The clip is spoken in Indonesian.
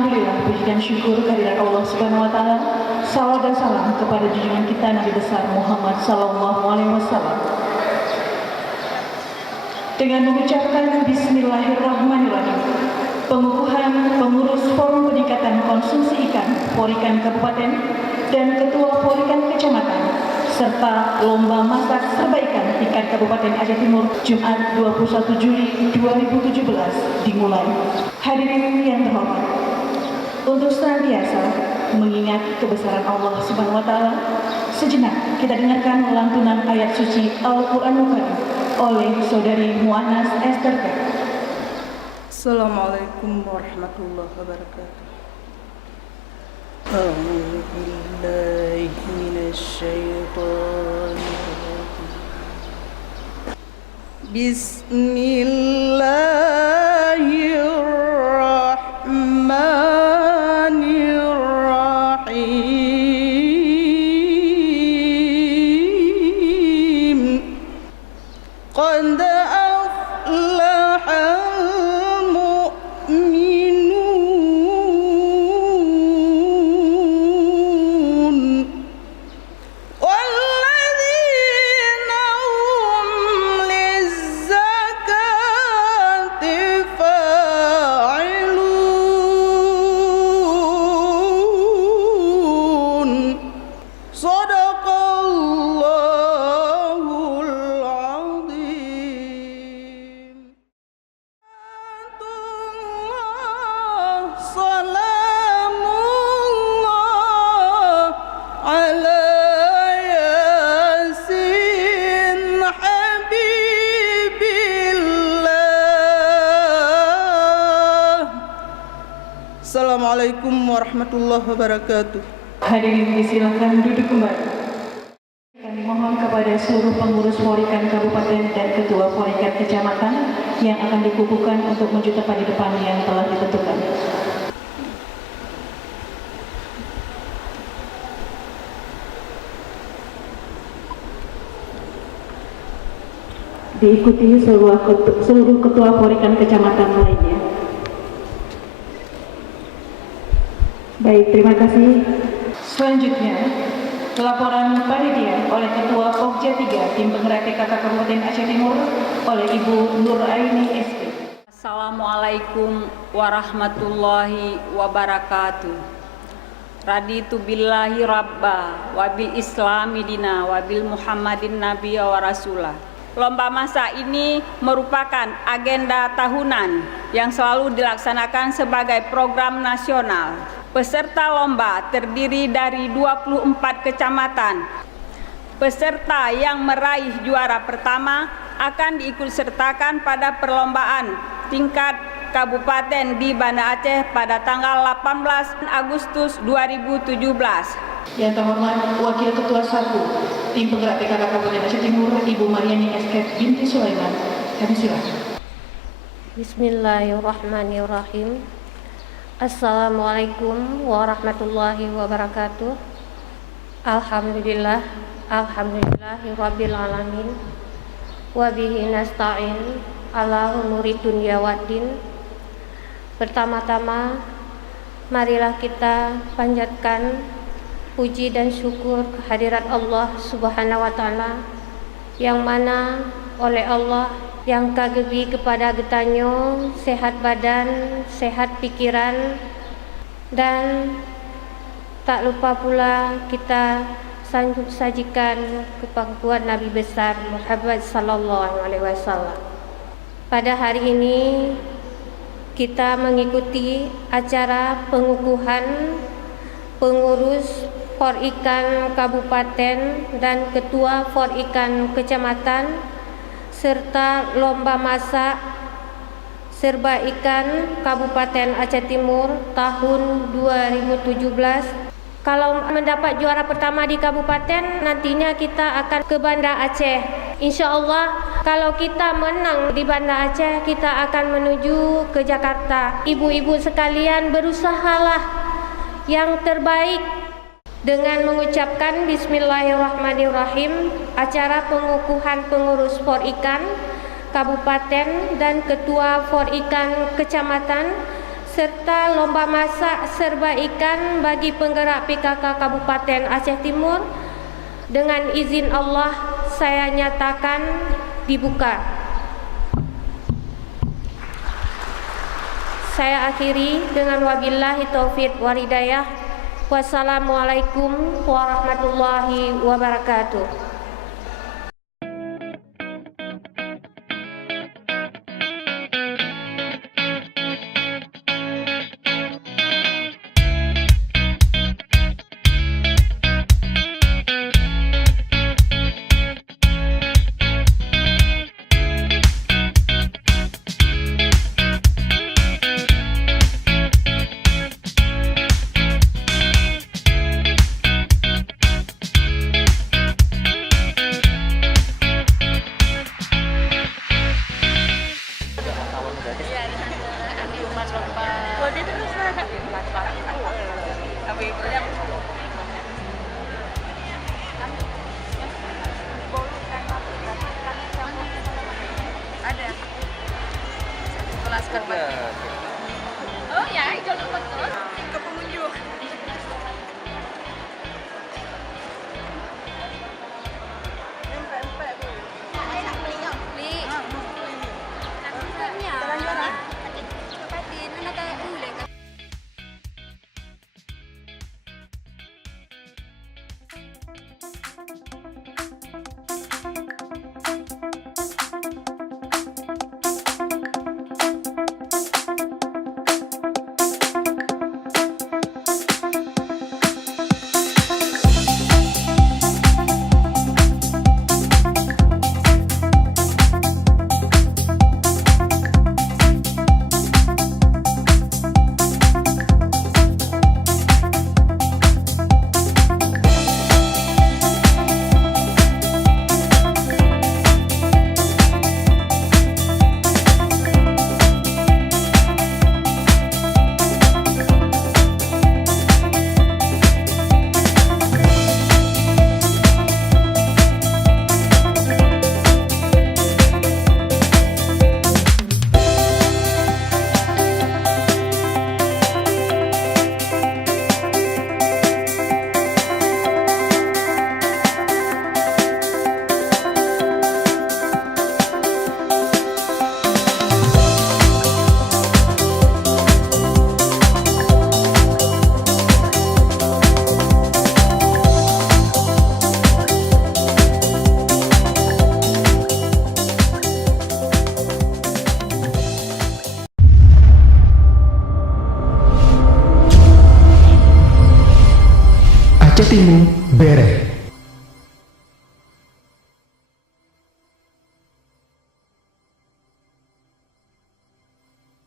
Alhamdulillah, puji dan syukur kehadirat Allah Subhanahu wa taala. Salawat dan salam kepada junjungan kita Nabi besar Muhammad sallallahu alaihi wasallam. Dengan mengucapkan bismillahirrahmanirrahim, pengukuhan pengurus Forum Peningkatan Konsumsi Ikan Forikan Kabupaten dan Ketua Forikan Kecamatan serta Lomba Masak Serba Ikan tingkat Kabupaten Aceh Timur Jumat 21 Juli 2017 dimulai. Hadirin yang terhormat, untuk senantiasa mengingat kebesaran Allah Subhanahu wa taala, sejenak kita dengarkan lantunan ayat suci Al-Qur'anul Karim oleh Saudari Mu'annas Esther. Assalamualaikum warahmatullahi wabarakatuh. A'udzu billahi minasyaitonir rajim. Bismillahirrahmanirrahim. Qad aflahal mu'minun walladzina hum lizzakati fa'ilun. Shadaqallahul azim. Salamullah ala yasin habibillah. Assalamualaikum warahmatullahi wabarakatuh. Hadirin disilakan duduk kembali. Kami mohon kepada seluruh pengurus Forikan Kabupaten dan Ketua Forikan Kecamatan yang akan dikukuhkan untuk maju tepat di depan yang telah ditentukan. Diikuti seluruh ketua Forikan Kecamatan lainnya. Baik, terima kasih. Selanjutnya, laporan panitia oleh Ketua Pokja 3 Tim Penggerak PKK Kabupaten Aceh Timur oleh Ibu Nur Aini SP. Assalamualaikum warahmatullahi wabarakatuh. Raditu billahi rabba wabil islami dina wabil muhammadin nabiyya wa rasulah. Lomba masak ini merupakan agenda tahunan yang selalu dilaksanakan sebagai program nasional. Peserta lomba terdiri dari 24 kecamatan. Peserta yang meraih juara pertama akan diikutsertakan pada perlombaan tingkat kabupaten di Banda Aceh pada tanggal 18 Agustus 2017. Yang terhormat Wakil Ketua 1 Tim Penggerak PKK Kabupaten Aceh Timur Ibu Mariani Esket binti Sulaiman. Kami silakan. Bismillahirrahmanirrahim. Assalamualaikum warahmatullahi wabarakatuh. Alhamdulillah, alhamdulillahirabbil alamin. Wa bihi nasta'in ala umuri dunya waddin. Pertama-tama marilah kita panjatkan puji dan syukur kehadirat Allah Subhanahu wa taala, yang mana oleh Allah yang kagebi kepada getanyo sehat badan, sehat pikiran, dan tak lupa pula kita sajikan kepengukuhan Nabi besar Muhammad sallallahu alaihi wasallam. Pada hari ini kita mengikuti acara pengukuhan pengurus Forikan Kabupaten dan Ketua Forikan Kecamatan serta lomba masak serba ikan Kabupaten Aceh Timur tahun 2017. Kalau mendapat juara pertama di kabupaten, nantinya kita akan ke Banda Aceh. Insya Allah kalau kita menang di Banda Aceh, kita akan menuju ke Jakarta. Ibu-ibu sekalian, berusahalah yang terbaik. Dengan mengucapkan Bismillahirrahmanirrahim, acara pengukuhan pengurus Forikan Kabupaten dan Ketua Forikan Kecamatan serta lomba masak serba ikan bagi penggerak PKK Kabupaten Aceh Timur. Dengan izin Allah, saya nyatakan dibuka. Saya akhiri dengan wabillahi taufik wal hidayah. Wassalamualaikum warahmatullahi wabarakatuh. Oh ya, jangan lupa ke pengunjung. Aceh Timur beres.